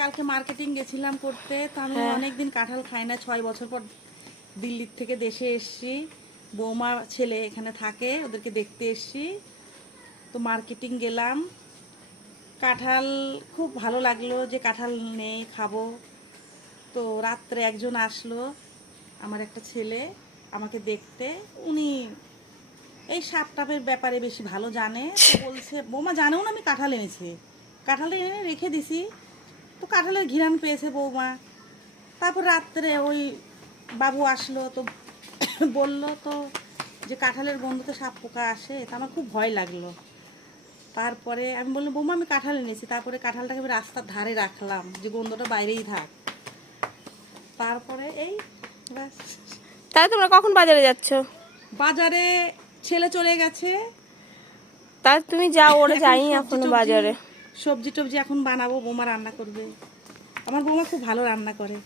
কালকে মার্কেটিং গেছিলাম করতে, তো আমি অনেকদিন কাঁঠাল খাই না, 6 বছর পর দিল্লির থেকে দেশে এসেছি। বৌমা ছেলে এখানে থাকে, ওদেরকে দেখতে এসেছি। তো মার্কেটিং গেলাম, কাঁঠাল খুব ভালো লাগলো যে কাঁঠাল নেই খাবো। তো রাত্রে একজন আসলো, আমার একটা ছেলে আমাকে দেখতে, উনি এই সাপ টাপের ব্যাপারে বেশি ভালো জানে। তো বলছে বৌমা জানেও না আমি কাঁঠাল এনেছি, কাঁঠাল এনে রেখে দিছি। তো কাঁঠালের ঘ্রাণ পেয়েছে বৌমা। তারপর রাত্রে ওই বাবু আসলো, তো বলল তো যে কাঁঠালের গন্ধতে সাপ পোকা আসে। তা আমার খুব ভয় লাগলো। তারপরে আমি বললাম বৌমা আমি কাঁঠাল এনেছি। তারপরে কাঁঠালটাকে আমি রাস্তার ধারে রাখলাম যে গন্ধটা বাইরেই থাক। তারপরে এই ব্যাস। তাহলে তোমরা কখন বাজারে যাচ্ছ? বাজারে ছেলে চলে গেছে। তাহলে তুমি যাও, ওরা যায়নি সবজি এখনো টবজি বাজারে। সবজি টবজি এখন বানাবো, বৌমা রান্না করবে। আমার বৌমা খুব ভালো রান্না করে।